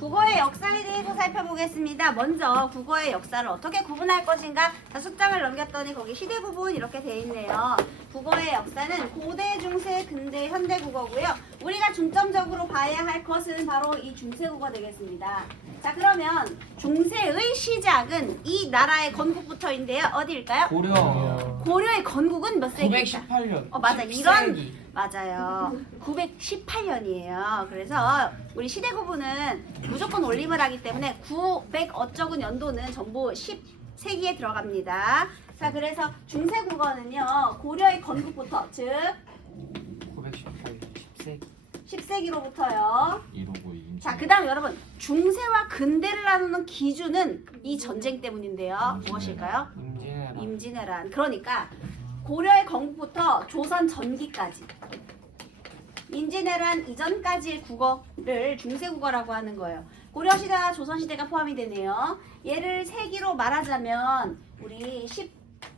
국어의 역사에 대해서 살펴보겠습니다. 먼저 국어의 역사를 어떻게 구분할 것인가? 자, 숙장을 넘겼더니 거기 시대 구분 이렇게 돼 있네요. 국어의 역사는 고대, 중세, 근대, 현대 국어고요. 우리가 중점적으로 봐야 할 것은 바로 이 중세 국어 되겠습니다. 자, 그러면 중세의 시작은 이 나라의 건국부터인데요. 어디일까요? 고려의 건국은 몇 세기일까? 918년. 맞아. 이런 맞아요. 918년이에요. 그래서 우리 시대 구분은 무조건 올림을 하기 때문에 900 어쩌군 연도는 전부 10세기에 들어갑니다. 자, 그래서 중세 국어는요. 고려의 건국부터 즉 918년 10세기. 10세기로부터요. 이러고 인지. 자, 그다음 여러분 중세와 근대를 나누는 기준은 이 전쟁 때문인데요. 무엇일까요? 임진왜란. 그러니까 고려의 건국부터 조선 전기까지 임진왜란 이전까지의 국어를 중세국어라고 하는 거예요. 고려시대와 조선시대가 포함이 되네요. 얘를 세기로 말하자면 우리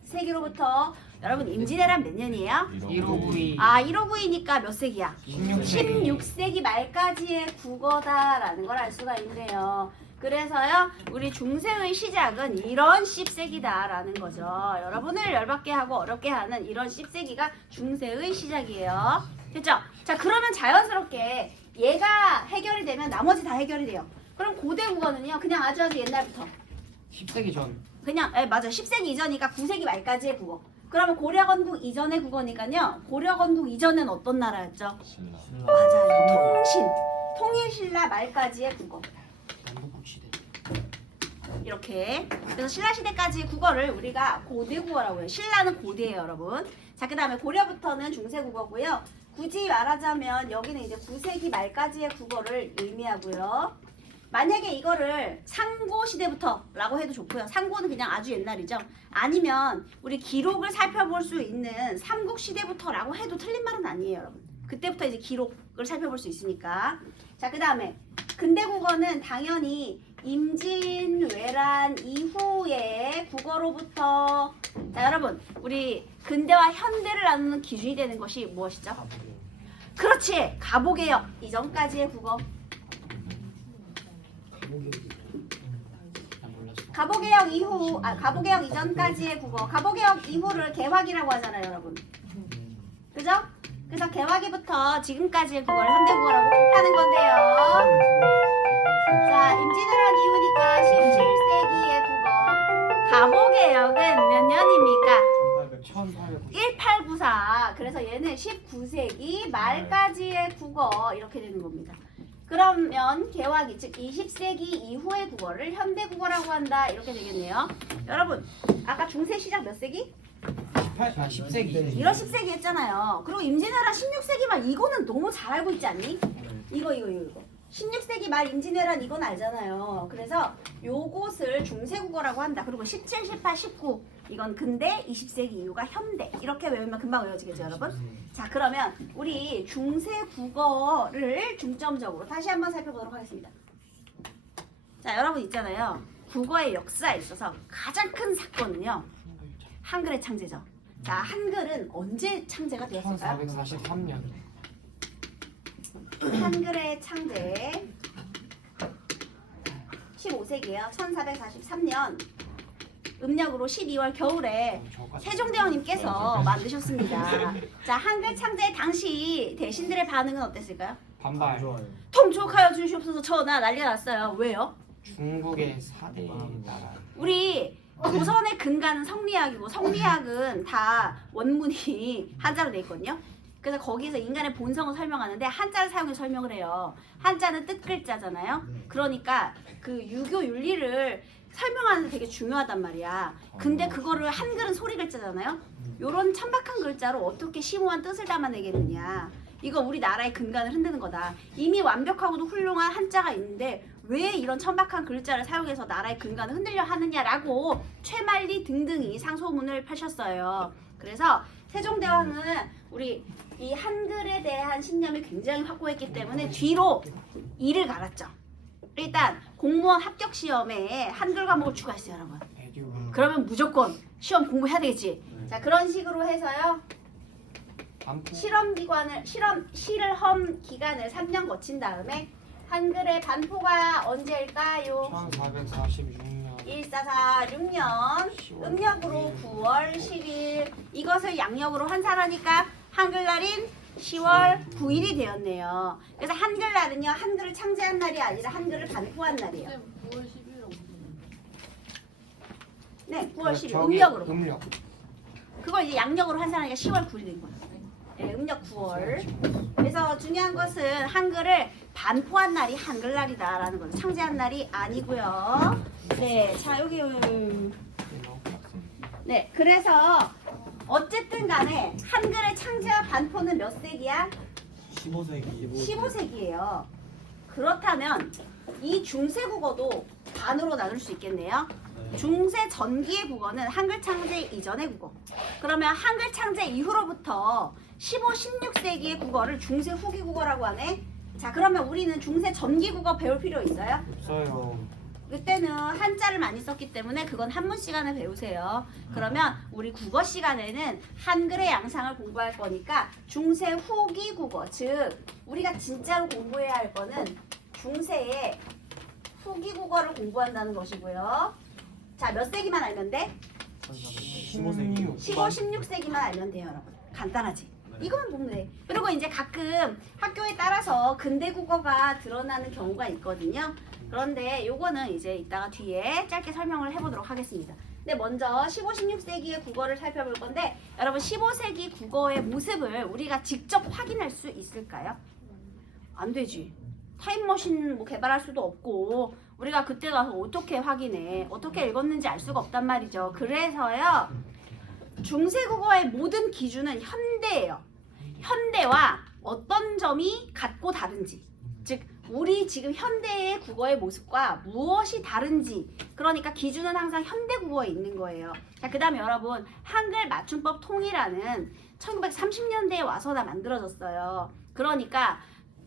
10세기로부터 여러분 임진왜란 몇 년이에요? 1592. 아, 1592니까 몇 세기야? 16세기. 16세기 말까지의 국어다라는 걸 알 수가 있네요. 그래서요, 우리 중세의 시작은 이런 10세기다라는 거죠. 여러분을 열받게 하고 어렵게 하는 이런 10세기가 중세의 시작이에요. 됐죠? 자, 그러면 자연스럽게 얘가 해결이 되면 나머지 다 해결이 돼요. 그럼 고대 국어는요, 그냥 아주 옛날부터. 10세기 전. 그냥, 맞아. 10세기 이전이니까 9세기 말까지의 국어. 그러면 고려 건국 이전의 국어니까요. 고려 건국 이전엔 어떤 나라였죠? 신라. 맞아요. 통일신라 말까지의 국어. 남북국시대. 이렇게. 그래서 신라시대까지 국어를 우리가 고대국어라고 해요. 신라는 고대예요, 여러분. 자, 그 다음에 고려부터는 중세국어고요. 굳이 말하자면 여기는 이제 9세기 말까지의 국어를 의미하고요. 만약에 이거를 상고시대부터라고 해도 좋고요. 상고는 그냥 아주 옛날이죠. 아니면 우리 기록을 살펴볼 수 있는 삼국시대부터라고 해도 틀린 말은 아니에요, 여러분. 그때부터 이제 기록을 살펴볼 수 있으니까. 자, 그 다음에 근대국어는 당연히 임진왜란 이후의 국어로부터. 자, 여러분, 우리 근대와 현대를 나누는 기준이 되는 것이 무엇이죠? 그렇지, 가보개혁 이전까지의 국어. 가보개혁 이후, 가보개혁 이전까지의 국어. 가보개혁 이후를 개화기라고 하잖아요, 여러분. 그죠? 그래서 개화기부터 지금까지의 국어를 현대국어라고 하는 건데요. 자, 임진왜란 이후니까 17세기의 국어. 가보개혁은 몇 년입니까? 1894. 그래서 얘는 19세기 말까지의 국어 이렇게 되는 겁니다. 그러면 개화기 즉 20세기 이후의 국어를 현대국어라고 한다 이렇게 되겠네요. 여러분 아까 중세 시작 몇 세기? 10세기. 이런 10세기 했잖아요. 그리고 임진왜란 16세기 말 이거는 너무 잘 알고 있지 않니? 이거 16세기 말 임진왜란 이건 알잖아요. 그래서 요것을 중세국어라고 한다. 그리고 17, 18, 19 이건 근대, 20세기 이후가 현대 이렇게 외우면 금방 외워지겠죠, 여러분? 자, 그러면 우리 중세국어를 중점적으로 다시 한번 살펴보도록 하겠습니다. 자, 여러분 있잖아요. 국어의 역사에 있어서 가장 큰 사건은요. 한글의 창제죠. 자, 한글은 언제 창제가 되었을까요? 1443년. 한글의 창제 15세기예요. 1443년 음력으로 12월 겨울에 세종대왕님께서 만드셨습니다. 자, 한글 창제 당시 대신들의 반응은 어땠을까요? 반발. 통촉하여 주시옵소서 전하 난리가 났어요. 왜요? 중국의 4대 나라. 우리 조선의 근간은 성리학이고 성리학은 다 원문이 한자로 돼 있거든요. 그래서 거기서 인간의 본성을 설명하는데 한자를 사용해서 설명을 해요. 한자는 뜻글자잖아요. 그러니까 그 유교 윤리를 설명하는 데 되게 중요하단 말이야. 근데 그거를 한글은 소리 글자잖아요. 요런 천박한 글자로 어떻게 심오한 뜻을 담아내겠느냐. 이거 우리나라의 근간을 흔드는 거다. 이미 완벽하고도 훌륭한 한자가 있는데 왜 이런 천박한 글자를 사용해서 나라의 근간을 흔들려 하느냐라고 최만리 등등이 상소문을 펼쳤어요. 그래서 세종대왕은 우리 이 한글에 대한 신념이 굉장히 확고했기 때문에 뒤로 이를 갈았죠. 일단 공무원 합격 시험에 한글 과목을 추가했어요, 여러분. 그러면 무조건 시험 공부해야 되겠지. 자, 그런 식으로 해서요. 실험 기간을 3년 거친 다음에 한글의 반포가 언제일까요? 1446년 1446년 음력으로 9월 10일 이것을 양력으로 환산하니까 한글날인 10월 9일이 되었네요. 그래서 한글날은요 한글을 창제한 날이 아니라 한글을 반포한 날이에요. 9월 10일 네, 9월 10일 저기 음력으로. 음력 그걸 이제 양력으로 환산하니까 10월 9일이 된 거예요. 네, 음력 9월. 그래서 중요한 것은 한글을 반포한 날이 한글날이다라는 거죠. 창제한 날이 아니고요. 네, 자 여기 네, 그래서 어쨌든 간에 한글의 창제와 반포는 몇 세기야? 15세기 15세기예요. 그렇다면 이 중세 국어도 반으로 나눌 수 있겠네요. 중세 전기의 국어는 한글 창제 이전의 국어. 그러면 한글 창제 이후로부터 15, 16세기의 국어를 중세 후기 국어라고 하네. 자, 그러면 우리는 중세 전기 국어 배울 필요 있어요? 없어요. 그때는 한자를 많이 썼기 때문에 그건 한문 시간에 배우세요. 그러면 우리 국어 시간에는 한글의 양상을 공부할 거니까 중세 후기 국어, 즉 우리가 진짜로 공부해야 할 거는 중세의 후기 국어를 공부한다는 것이고요. 자, 몇 세기만 알면 돼? 15세기 15, 16세기만 알면 돼요, 여러분. 간단하지? 이거만 보면 돼. 그리고 이제 가끔 학교에 따라서 근대 국어가 드러나는 경우가 있거든요. 그런데 요거는 이제 이따가 뒤에 짧게 설명을 해보도록 하겠습니다. 근데 먼저 15, 16세기의 국어를 살펴볼 건데 여러분 15세기 국어의 모습을 우리가 직접 확인할 수 있을까요? 안 되지. 타임머신 뭐 개발할 수도 없고 우리가 그때 가서 어떻게 확인해? 어떻게 읽었는지 알 수가 없단 말이죠. 그래서요. 중세 국어의 모든 기준은 현대예요. 현대와 어떤 점이 같고 다른지. 즉 우리 지금 현대의 국어의 모습과 무엇이 다른지. 그러니까 기준은 항상 현대 국어에 있는 거예요. 자, 그다음에 여러분 한글 맞춤법 통일안은 1930년대에 와서 다 만들어졌어요. 그러니까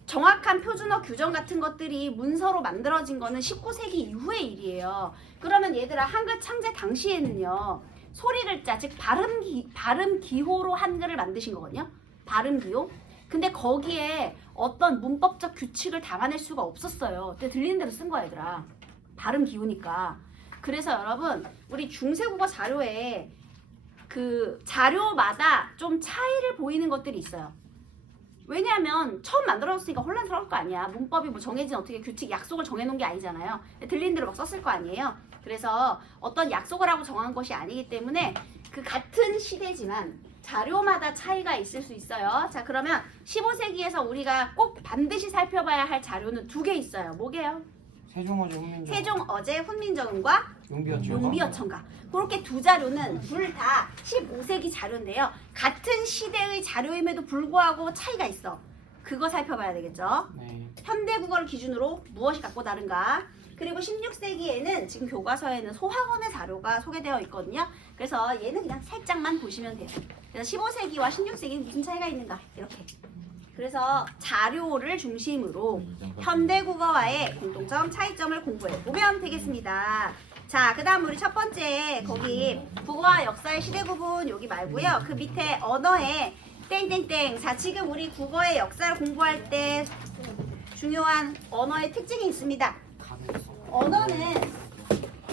정확한 표준어 규정 같은 것들이 문서로 만들어진 거는 19세기 이후의 일이에요. 그러면 얘들아 한글 창제 당시에는요. 소리글자 즉 발음 기호로 한글을 만드신 거거든요. 발음 기호. 근데 거기에 어떤 문법적 규칙을 담아낼 수가 없었어요. 그때 들리는 대로 쓴 거야, 얘들아. 발음 기호니까. 그래서 여러분 우리 중세국어 자료에 그 자료마다 좀 차이를 보이는 것들이 있어요. 왜냐하면 처음 만들어졌으니까 혼란스러울 거 아니야. 문법이 뭐 정해진 어떻게 규칙, 약속을 정해놓은 게 아니잖아요. 들리는 대로 막 썼을 거 아니에요. 그래서 어떤 약속을 하고 정한 것이 아니기 때문에 그 같은 시대지만 자료마다 차이가 있을 수 있어요. 자, 그러면 15세기에서 우리가 꼭 반드시 살펴봐야 할 자료는 두 개 있어요. 뭐게요? 세종어제 훈민정 세종어제 훈민정음과 용비어청 용비어천가. 그렇게 두 자료는 둘 다 15세기 자료인데요. 같은 시대의 자료임에도 불구하고 차이가 있어. 그거 살펴봐야 되겠죠. 네. 현대 국어를 기준으로 무엇이 갖고 다른가. 그리고 16세기에는 지금 교과서에는 소학원의 자료가 소개되어 있거든요. 그래서 얘는 그냥 살짝만 보시면 돼요. 그래서 15세기와 16세기는 무슨 차이가 있는가 이렇게. 그래서 자료를 중심으로 현대 국어와의 공통점, 차이점을 공부해 보면 되겠습니다. 자, 그 다음 우리 첫 번째 거기 국어와 역사의 시대 구분 여기 말고요. 그 밑에 언어의 땡땡땡. 자, 지금 우리 국어의 역사를 공부할 때 중요한 언어의 특징이 있습니다. 언어는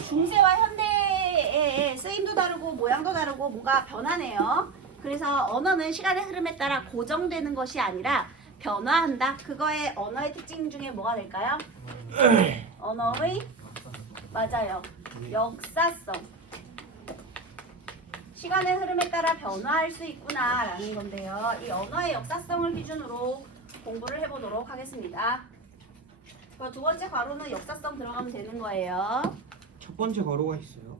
중세와 현대의 쓰임도 다르고 모양도 다르고 뭔가 변하네요. 그래서 언어는 시간의 흐름에 따라 고정되는 것이 아니라 변화한다. 그거의 언어의 특징 중에 뭐가 될까요? 언어의 맞아요. 역사성. 시간의 흐름에 따라 변화할 수 있구나라는 건데요. 이 언어의 역사성을 기준으로 공부를 해보도록 하겠습니다. 두 번째 괄호는 역사성 들어가면 되는 거예요. 첫 번째 괄호가 있어요.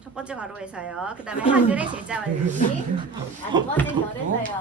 첫 번째 괄호에서요. 그 다음에 한글의 제자 완리. 두 번째 결에서요.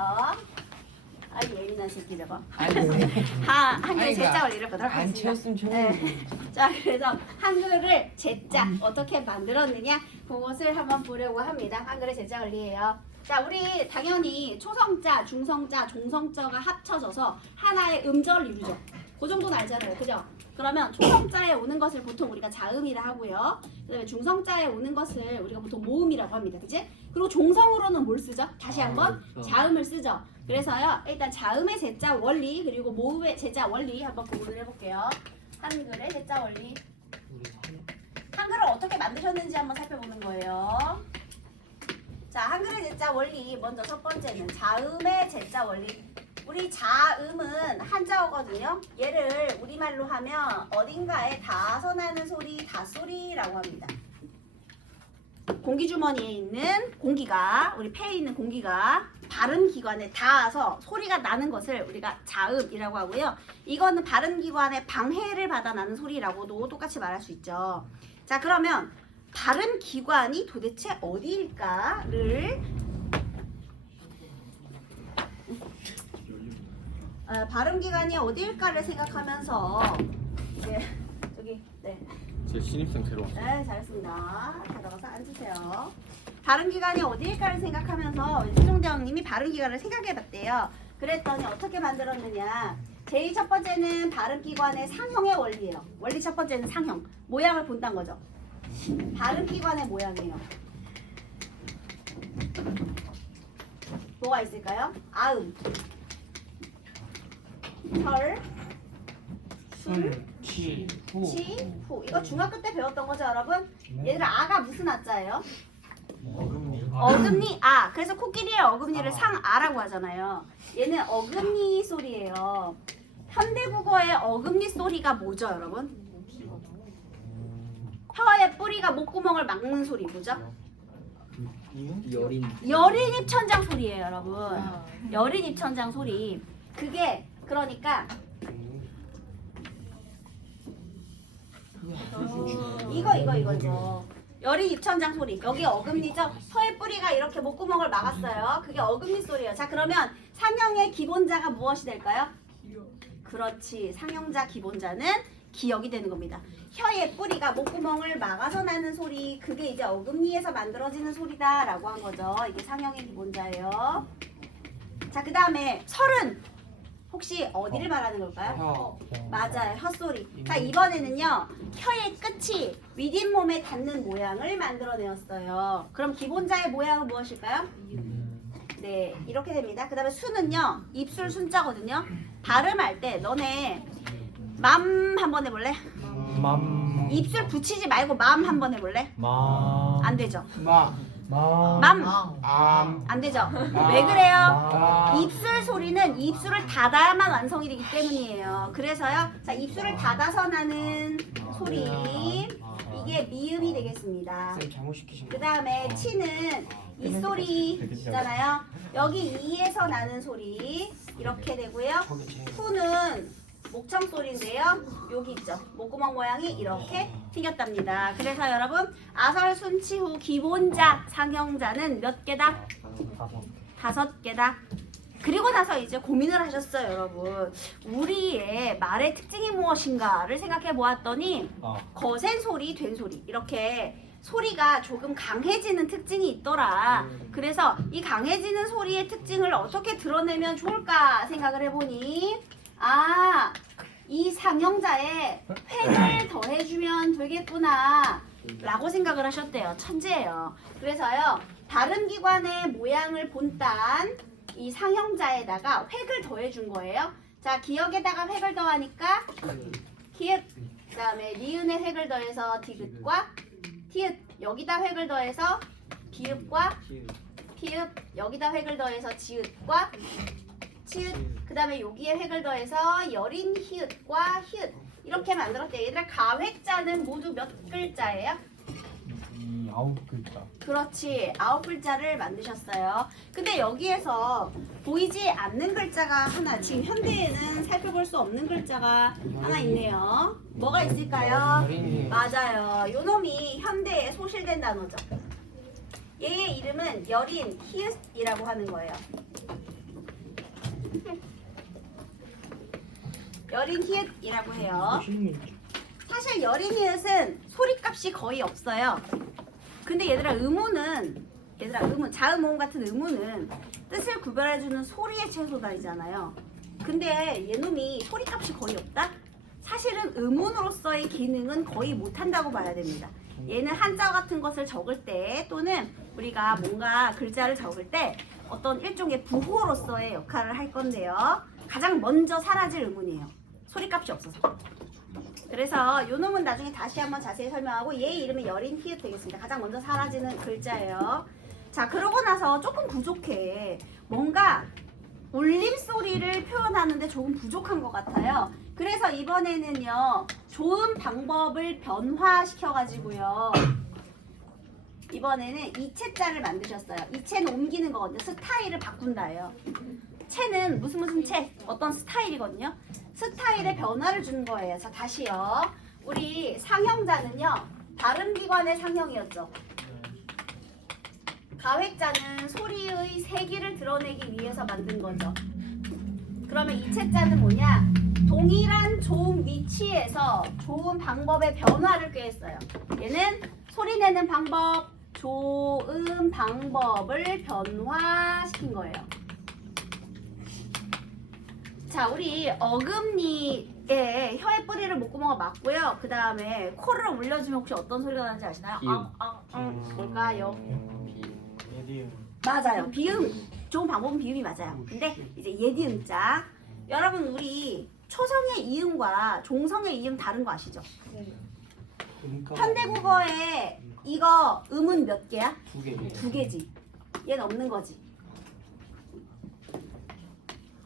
아, 예민한 새끼 저거. 한글의 제자 원리를 보도록 안 하겠습니다. 채웠으면 좋겠는데. 자, 그래서 한글을 제자 어떻게 만들었느냐 그것을 한번 보려고 합니다. 한글의 제자 원리예요. 자, 우리 당연히 초성자, 중성자, 종성자가 합쳐져서 하나의 음절을 이루죠. 그 정도는 알잖아요. 그죠? 그러면 초성자에 오는 것을 보통 우리가 자음이라 하고요. 그다음에 중성자에 오는 것을 우리가 보통 모음이라고 합니다. 그지? 그리고 종성으로는 뭘 쓰죠? 다시 한번 자음을 쓰죠. 그래서요. 일단 자음의 제자 원리 그리고 모음의 제자 원리 한번 구분을 해볼게요. 한글의 제자 원리. 한글을 어떻게 만드셨는지 한번 살펴보는 거예요. 자, 한글의 제자 원리 먼저 첫 번째는 자음의 제자 원리. 우리 자음은 한자어거든요. 얘를 우리말로 하면 어딘가에 닿아서 나는 소리, 닷소리라고 합니다. 공기주머니에 있는 공기가, 우리 폐에 있는 공기가 발음기관에 닿아서 소리가 나는 것을 우리가 자음이라고 하고요. 이거는 발음기관에 방해를 받아 나는 소리라고도 똑같이 말할 수 있죠. 자, 그러면 발음기관이 도대체 어디일까를 발음기관이 어디일까를 생각하면서 이제 저기 네. 제 신입생 새로 왔어요. 네, 잘했습니다. 들어가서 앉으세요. 발음기관이 어디일까를 생각하면서 세종대왕님이 발음기관을 생각해봤대요. 그랬더니 어떻게 만들었느냐. 제일 첫 번째는 발음기관의 상형의 원리예요. 원리 첫 번째는 상형. 모양을 본다는 거죠. 발음기관의 모양이에요. 뭐가 있을까요? 아음, 설, 술, 치, 후. 치, 후. 이거 중학교 때 배웠던 거죠, 여러분? 얘들아, 아가 무슨 아자예요? 어금니. 어금니 아. 그래서 코끼리의 어금니를 상아라고 하잖아요. 얘는 어금니 소리예요. 현대국어의 어금니 소리가 뭐죠, 여러분? 혀의 뿌리가 목구멍을 막는 소리 뭐죠? 여린. 여린 입천장 소리예요, 여러분. 여린 입천장 소리. 그게 그러니까 이거 여린 입천장 소리. 여기 어금니죠? 혀의 뿌리가 이렇게 목구멍을 막았어요. 그게 어금니 소리예요. 자, 그러면 상형의 기본자가 무엇이 될까요? 그렇지. 상형자 기본자는 기역이 되는 겁니다. 혀의 뿌리가 목구멍을 막아서 나는 소리, 그게 이제 어금니에서 만들어지는 소리다라고 한 거죠. 이게 상형의 기본자예요. 자, 그 다음에 설은 혹시 어디를 말하는 걸까요? 혀. 맞아요. 혀소리. 자, 이번에는요. 혀의 끝이 윗잇몸에 닿는 모양을 만들어내었어요. 그럼 기본자의 모양은 무엇일까요? 네, 이렇게 됩니다. 그 다음에 수는요. 입술 순자거든요. 발음할 때 너네 맘 한번 해볼래? 맘. 입술 붙이지 말고 맘 한번 해볼래? 맘. 안 되죠? 마. 맘. 맘. 암. 안 되죠? 왜 그래요? 아. 입술 소리는 입술을 닫아야만 완성이 되기 때문이에요. 그래서요. 자, 입술을 닫아서 나는 소리. 이게 미음이 되겠습니다. 쌤 잘못 시키신 그 거. 다음에 치는 이 소리 있잖아요. 여기 이에서 나는 소리 이렇게 되고요. 저기 제. 후는 목청 소리인데요. 여기 있죠. 목구멍 모양이 이렇게 생겼답니다. 그래서 여러분 아설순치후 기본자 상형자는 몇 개다? 5개다. 그리고 나서 이제 고민을 하셨어요, 여러분. 우리의 말의 특징이 무엇인가를 생각해 보았더니 거센 소리, 된 소리 이렇게 소리가 조금 강해지는 특징이 있더라. 그래서 이 강해지는 소리의 특징을 어떻게 드러내면 좋을까 생각을 해보니 이 상형자에 획을 더해주면 되겠구나 라고 생각을 하셨대요. 천재예요. 그래서요 발음기관의 모양을 본딴 이 상형자에다가 획을 더해준 거예요. 자, 기역에다가 획을 더하니까 기읍, 그 다음에 니은에 획을 더해서 디귿과 티읕, 여기다 획을 더해서 비읍과 피읍, 여기다 획을 더해서 지읒과 치읒, 그 다음에 여기에 획을 더해서 여린 히읗과 히읗 이렇게 만들었대요. 얘들아, 가획자는 모두 몇 글자예요? 9글자. 그렇지, 9글자를 만드셨어요. 근데 여기에서 보이지 않는 글자가 하나, 지금 현대에는 살펴볼 수 없는 글자가 하나 있네요. 뭐가 있을까요? 어린이. 맞아요. 요놈이 현대에 소실된 단어죠. 얘의 이름은 여린 히읗이라고 하는 거예요. 여린 히읗이라고 해요. 사실 여린 히읗은 소리값이 거의 없어요. 근데 얘들아, 의문은 자음 모음 같은 의문은 뜻을 구별해주는 소리의 최소단이잖아요. 근데 얘놈이 소리값이 거의 없다? 사실은 음운으로서의 기능은 거의 못한다고 봐야 됩니다. 얘는 한자 같은 것을 적을 때 또는 우리가 뭔가 글자를 적을 때 어떤 일종의 부호로서의 역할을 할 건데요. 가장 먼저 사라질 음운이에요. 소리값이 없어서. 그래서 요 놈은 나중에 다시 한번 자세히 설명하고 얘 이름이 여린 히읗 되겠습니다. 가장 먼저 사라지는 글자예요. 자, 그러고 나서 조금 부족해. 뭔가 울림소리를 표현하는데 조금 부족한 것 같아요. 그래서 이번에는요, 좋은 방법을 변화시켜가지고요. 이번에는 이체자를 만드셨어요. 이체는 옮기는 거거든요. 스타일을 바꾼다예요. 체는 무슨 체, 어떤 스타일이거든요. 스타일에 변화를 주는 거예요. 자, 다시요. 우리 상형자는요, 발음기관의 상형이었죠. 가획자는 소리의 세기를 드러내기 위해서 만든 거죠. 그러면 이체자는 뭐냐? 동일한 좋은 위치에서 좋은 방법의 변화를 꾀했어요. 얘는 소리 내는 방법, 좋은 방법을 변화시킨 거예요. 자, 우리 어금니에 혀의 뿌리를 목구멍을 막고요. 그 다음에 코를 올려주면 혹시 어떤 소리가 나는지 아시나요? 비음. 뭘까요? 예디음. 맞아요. 비음. 좋은 방법은 비음이 맞아요. 근데 이제 예디음자. 여러분 우리 초성의 이음과 종성의 이음 다른 거 아시죠? 그러니까 현대국어에 이거 음은 몇 개야? 2개. 2개지. 얘는 없는 거지.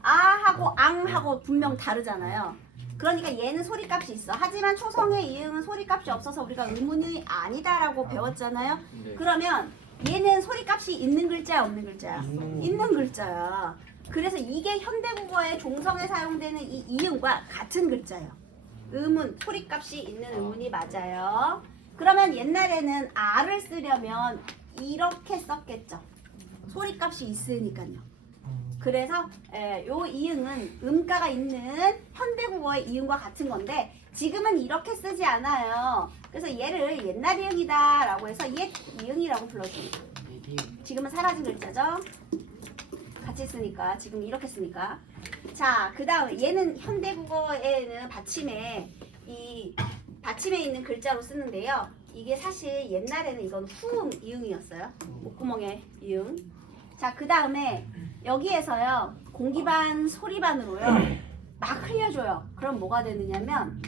아하고 앙하고 분명 다르잖아요. 그러니까 얘는 소리값이 있어. 하지만 초성의 이음은 소리값이 없어서 우리가 의문이 아니다라고 배웠잖아요. 네. 그러면 얘는 소리값이 있는 글자야, 없는 글자야? 있는 있는 글자야. 그래서 이게 현대국어의 종성에 사용되는 이 이음과 같은 글자예요. 음은 소리값이 있는 음운이 맞아요. 그러면 옛날에는 아를 쓰려면 이렇게 썼겠죠. 소리값이 있으니까요. 그래서 요 이응은 음가가 있는 현대국어의 이응과 같은 건데 지금은 이렇게 쓰지 않아요. 그래서 얘를 옛날 이응이다라고 해서 옛 이응이라고 불러줍니다. 지금은 사라진 글자죠. 같이 쓰니까 지금 이렇게 쓰니까. 자, 그 다음에 얘는 현대국어에는 받침에 이 받침에 있는 글자로 쓰는데요. 이게 사실 옛날에는 이건 후음 이응이었어요. 목구멍의 이응. 자, 그 다음에 여기에서요 공기반 소리반으로요 막 흘려줘요. 그럼 뭐가 되느냐면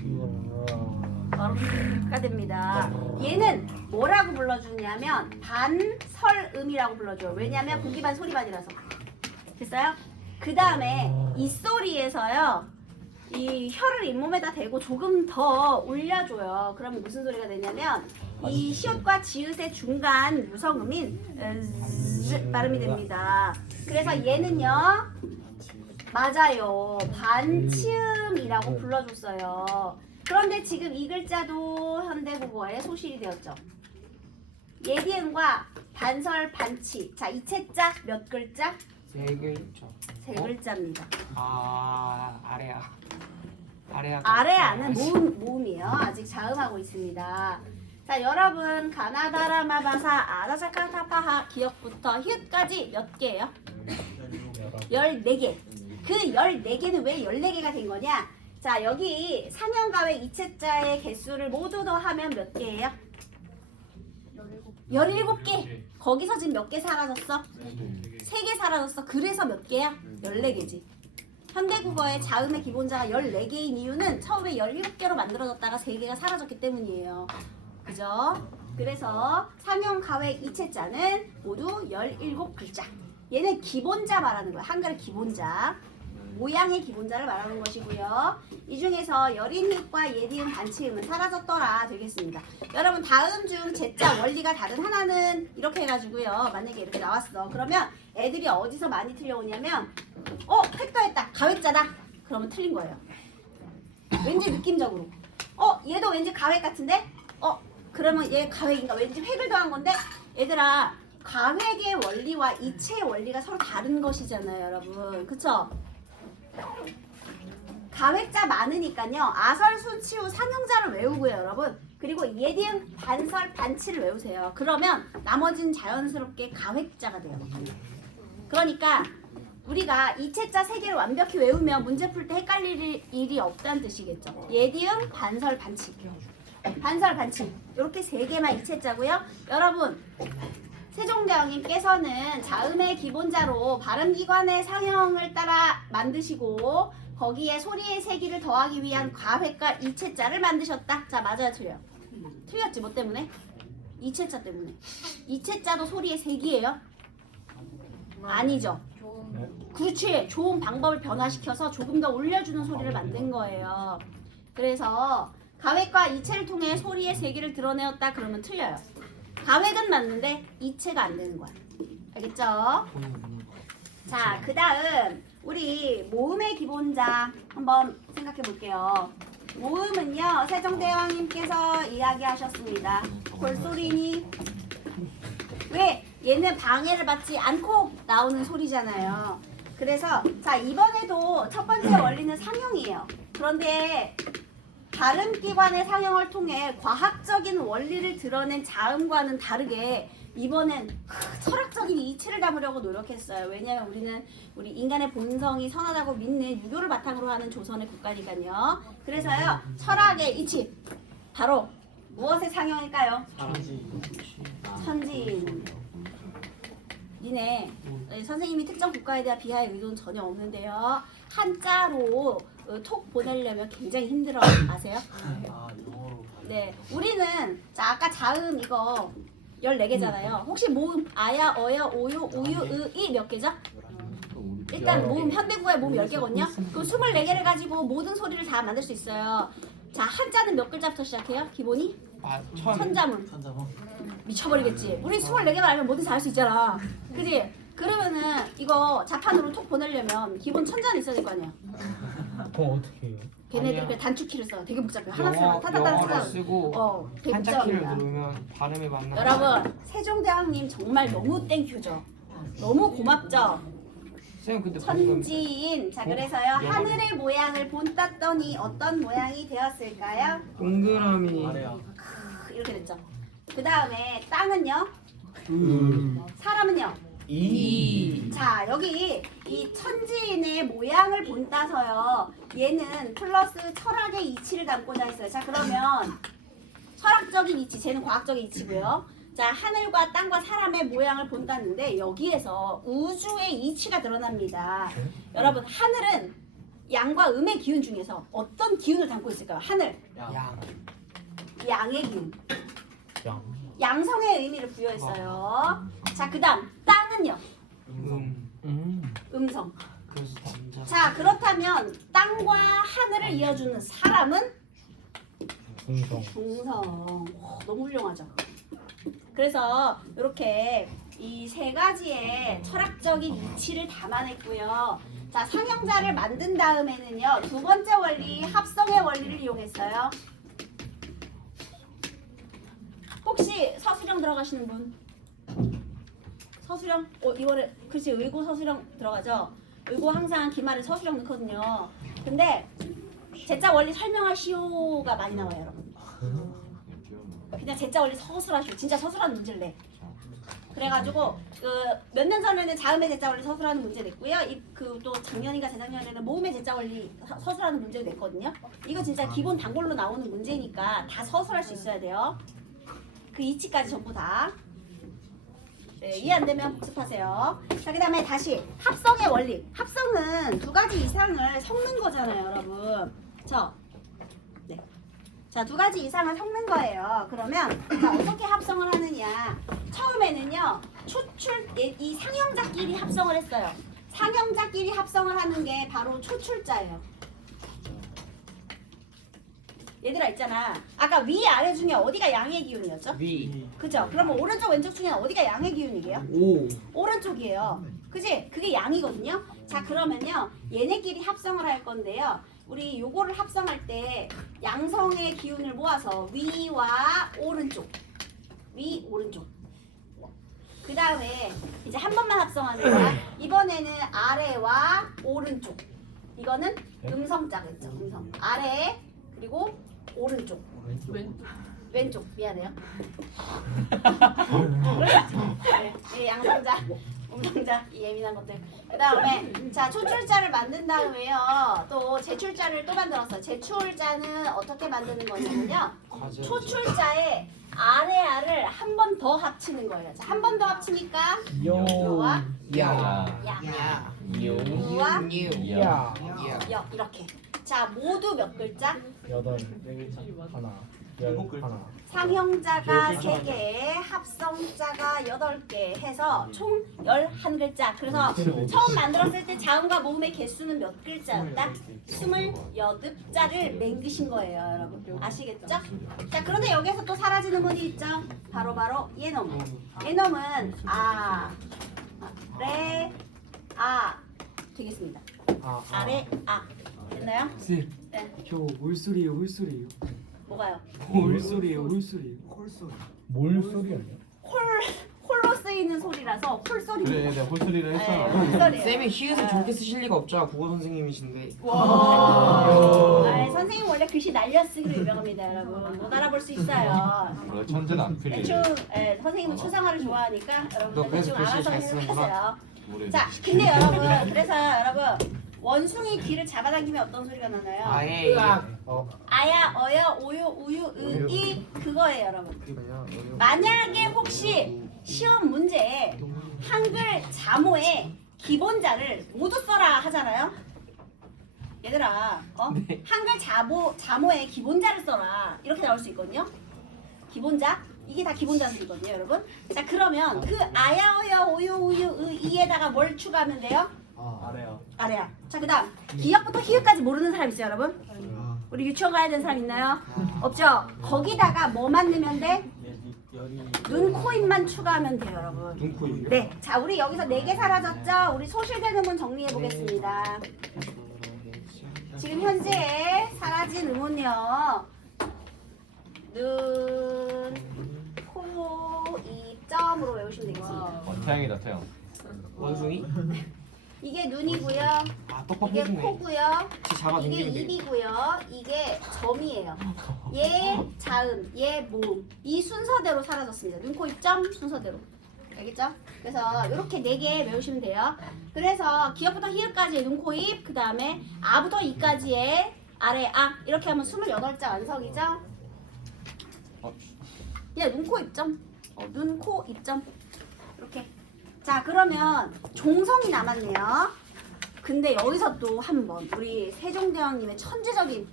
가 됩니다. 얘는 뭐라고 불러주냐면 반설음이라고 불러줘요. 왜냐하면 공기반 소리반이라서. 됐어요? 그 다음에 이 소리에서요 이 혀를 잇몸에다 대고 조금 더 올려줘요. 그러면 무슨 소리가 되냐면 이 시옷과 지읒의 중간 유성음인 발음이 됩니다. 그래서 얘는요 맞아요 반치음이라고 불러줬어요. 그런데 지금 이 글자도 현대국어에 소실이 되었죠. 예디음과 반설 반치. 자, 이체자 몇 글자? 3글자. 3글자입니다. 아래야. 아래야. 아래아는 모음이에요. 아직 자음하고 있습니다. 자, 여러분 가나다라마바사 아다자카타파하 기억부터 히읗까지 몇 개예요? 14개. 그 14개는 왜 14개가 된 거냐? 자, 여기 상형가외 이체자의 개수를 모두 더하면 몇 개예요? 17개. 거기서 지금 몇 개 사라졌어? 3개 사라졌어. 그래서 몇 개야? 14개지. 현대국어의 자음의 기본자가 14개인 이유는 처음에 17개로 만들어졌다가 3개가 사라졌기 때문이에요. 그죠? 그래서 상형, 가외, 이체자는 모두 17글자. 얘는 기본자 말하는 거야. 한글의 기본자. 모양의 기본자를 말하는 것이고요. 이 중에서 여린 히읗과 예디음 반치음은 사라졌더라 되겠습니다. 여러분 다음 중 제자 원리가 다른 하나는 이렇게 해가지고요. 만약에 이렇게 나왔어. 그러면 애들이 어디서 많이 틀려오냐면 획도했다. 가획자다. 그러면 틀린 거예요. 왠지 느낌적으로. 얘도 왠지 가획 같은데? 그러면 얘 가획인가? 왠지 획을 더한 건데? 얘들아 가획의 원리와 이체의 원리가 서로 다른 것이잖아요. 여러분. 그쵸? 가획자 많으니까요. 아설, 순치우, 상형자를 외우고요. 여러분. 그리고 예디음, 반설, 반치를 외우세요. 그러면 나머지는 자연스럽게 가획자가 돼요. 그러니까 우리가 이체자 세 개를 완벽히 외우면 문제 풀 때 헷갈릴 일이 없다는 뜻이겠죠. 예디음, 반설, 반칙. 반설, 반칙. 이렇게 세 개만 이체자고요. 여러분, 세종대왕님께서는 자음의 기본자로 발음기관의 상형을 따라 만드시고 거기에 소리의 세기를 더하기 위한 과획과 이체자를 만드셨다. 자, 맞아요, 틀려? 틀렸지, 뭐 때문에? 이체자 때문에. 이체자도 소리의 세기예요? 아니죠. 그렇지. 좋은 방법을 변화시켜서 조금 더 올려주는 소리를 만든 거예요. 그래서 가획과 이체를 통해 소리의 세기를 드러내었다 그러면 틀려요. 가획은 맞는데 이체가 안 되는 거야. 알겠죠? 자, 그 다음 우리 모음의 기본자 한번 생각해 볼게요. 모음은요, 세종대왕님께서 이야기하셨습니다. 볼소리니? 왜? 얘는 방해를 받지 않고 나오는 소리잖아요. 그래서 자, 이번에도 첫 번째 원리는 상형이에요. 그런데 발음기관의 상형을 통해 과학적인 원리를 드러낸 자음과는 다르게 이번엔 철학적인 이치를 담으려고 노력했어요. 왜냐하면 우리는 우리 인간의 본성이 선하다고 믿는 유교를 바탕으로 하는 조선의 국가니까요. 그래서요, 철학의 이치 바로 무엇의 상형일까요? 천지인. 니네 선생님이 특정 국가에 대한 비하의 의도는 전혀 없는데요. 한자로 톡 보내려면 굉장히 힘들어 아세요? 아, 영어로. 네, 우리는 자 아까 자음 이거 14개잖아요. 혹시 모음 아야, 어야, 오요, 우유, 으이 몇 개죠? 일단 모음 현대국어의 모음 10개거든요. 그 24개를 가지고 모든 소리를 다 만들 수 있어요. 자, 한자는 몇 글자부터 시작해요? 기본이? 천자문. 천자문. 미쳐버리겠지. 우리 24개만 알면 뭐든지 할 수 있잖아. 그지? 그러면은 이거 자판으로 톡 보내려면 기본 천자는 있어야 될 거 아니야. 그럼 어떻게 해요? 걔네들 아니야. 그 단축키를 써. 되게 복잡해. 하나 쓰면 타타타 영어를 쓰면 쓰고 되게 한자 키를 복잡합니다. 누르면 발음에 맞는 여러분, 세종대왕님 정말 너무 땡큐죠. 너무 고맙죠. 쌤 근데 방금 천지인. 자, 그래서요, 하늘의 모양을 본땄더니 어떤 모양이 되었을까요? 동그라미 아래야. 이렇게 됐죠. 그 다음에 땅은요, 사람은요. 이 자, 여기 이 천지인의 모양을 본따서요, 얘는 플러스 철학의 이치를 담고자 했어요. 자, 그러면 철학적인 이치, 쟤는 과학적인 이치고요. 자, 하늘과 땅과 사람의 모양을 본땄는데 여기에서 우주의 이치가 드러납니다. 여러분, 하늘은 양과 음의 기운 중에서 어떤 기운을 담고 있을까요? 하늘, 양 양의 기운. 양. 양성의 의미를 부여했어요. 자, 그 다음 땅은요, 음성. 그래서 남자 자, 그렇다면 땅과 하늘을 이어주는 사람은 중성. 중성. 너무 훌륭하죠. 그래서 이렇게 이 세 가지의 철학적인 이치를 담아냈고요. 자, 상형자를 만든 다음에는요, 두 번째 원리 합성의 원리를 이용했어요. 혹시 서술형 들어가시는 분? 서술형? 이번에 글씨 의고 서술형 들어가죠? 의고 항상 기말에 서술형 넣거든요. 근데 제자 원리 설명하시오가 많이 나와요, 여러분. 그냥 제자 원리 서술하시오. 진짜 서술하는 문제를 내. 그래가지고 몇 년 전에는 자음의 제자 원리 서술하는 문제 냈고요. 또 작년인가 재작년에는 모음의 제자 원리 서술하는 문제를 냈거든요. 이거 진짜 기본 단골로 나오는 문제니까 다 서술할 수 있어야 돼요. 그 이치까지 전부 다. 네, 이해 안 되면 복습하세요. 자, 그 다음에 다시 합성의 원리. 합성은 두 가지 이상을 섞는 거잖아요, 여러분. 네. 자, 두 가지 이상을 섞는 거예요. 그러면 자, 어떻게 합성을 하느냐? 처음에는요, 이 상형자끼리 합성을 했어요. 상형자끼리 합성을 하는 게 바로 초출자예요. 얘들아 있잖아. 아까 위 아래 중에 어디가 양의 기운이었죠? 위 그죠? 그러면 오른쪽 왼쪽 중에 어디가 양의 기운이게요? 오 오른쪽이에요. 그지? 그게 양이거든요. 자, 그러면요, 얘네끼리 합성을 할 건데요. 우리 요거를 합성할 때 양성의 기운을 모아서 위와 오른쪽, 위 오른쪽. 그 다음에 이제 한 번만 합성하는 거야. 이번에는 아래와 오른쪽. 이거는 음성자겠죠. 음성. 아래 그리고 오른쪽. 왼쪽 미안해요. 네, 양상자, 음상자 이 예민한 것들. 그다음에 자 초출자를 만든 다음에요. 또 제출자를 또 만들었어요. 제출자는 어떻게 만드는 거냐면요. 초출자에 아래아를 한 번 더 합치는 거예요. 자, 한 번 더 합치니까 요와 야. 야, 요. 요와 야. 여 이렇게. 자 모두 몇 글자? 8 하나 10 하나 상형자가 3개, 합성자가 8개 해서 총 11글자. 그래서 처음 만들었을 때 자음과 모음의 개수는 몇 글자였다? 28자를 맹그신 거예요, 여러분. 아시겠죠? 자, 그런데 여기서 또 사라지는 문이 있죠? 바로 예놈. 예놈은 아래 되겠습니다. 아래 됐나요? 쌤, 네. 저 물소리예요, 물소리예요. 뭐가요? 물소리예요, 물소리예요. 뭘 소리였냐? 홀로 쓰이는 소리라서 홀소리. 그래 내가 홀소리를 네, 했잖아. 홀소리예요. 쌤이 희읍을 저렇게 쓰실 리가 없죠. 국어 선생님이신데. 선생님 원래 글씨 날려쓰기로 유명합니다, 여러분. 못 알아볼 수 있어요. 원래 천재는 안 틀려. 대충 선생님은 추상화를 좋아하니까 너 여러분 그래서 대충 글씨 알아서 잘 쓰는구나. 생각하세요. 모르겠네. 자, 근데 여러분 그래서 여러분 원숭이 귀를 잡아당기면 어떤 소리가 나나요? 아예. 아야, 어여, 오요, 우유, 이 그거예요, 여러분. 그거요. 만약에 혹시 시험 문제에 한글 자모에 기본자를 모두 써라 하잖아요. 얘들아, 한글 자모에 기본자를 써라 이렇게 나올 수 있거든요. 기본자 이게 다 기본자들이거든요, 여러분. 자, 그러면 그 아야, 어여, 오요, 우유, 이에다가 뭘 추가하면 돼요? 아래요. 아래야. 자, 그다음 기역부터 희역까지 모르는 사람 있죠, 여러분? 우리 유치원 가야 되는 사람 있나요? 없죠. 거기다가 뭐만 넣으면 돼? 눈, 코, 입만 추가하면 돼요, 여러분. 눈, 코, 입이요? 네. 자, 우리 여기서 4개 사라졌죠? 우리 소실되는 문 정리해 보겠습니다. 지금 현재 사라진 음은요. 눈, 코, 입, 점으로 외우시면 되겠습니다. 태양이다 태양. 원숭이? 이게 눈이고요. 아, 떡밥 이게 해주네. 코고요. 같이 잡아 이게 당기면 돼. 입이고요. 이게 점이에요. 얘 자음, 얘 모음. 이 순서대로 사라졌습니다. 눈, 코, 입, 점 순서대로. 알겠죠? 그래서 이렇게 4개 외우시면 돼요. 그래서 기역부터 희역까지의 눈, 코, 입, 그 다음에 아부터 이까지의 아래 이렇게 하면 28자 완성이죠? 얘 눈, 코, 입, 점. 눈, 코, 입, 점. 이렇게. 자, 그러면 종성이 남았네요. 근데 여기서 또 한 번 우리 세종대왕님의 천재적인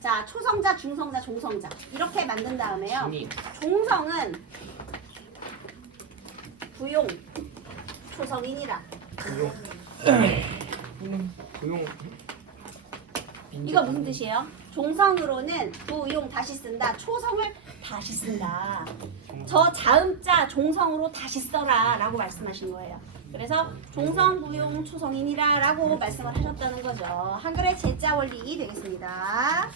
자 초성자, 중성자, 종성자 이렇게 만든 다음에요. 준이. 종성은 부용, 초성이니라. 고용. 이거 무슨 뜻이에요? 종성으로는 부용 다시 쓴다. 초성을 다시 쓴다. 저 자음자 종성으로 다시 써라 라고 말씀하신 거예요. 그래서 종성, 부용, 초성이니라 라고 말씀을 하셨다는 거죠. 한글의 제자 원리 되겠습니다.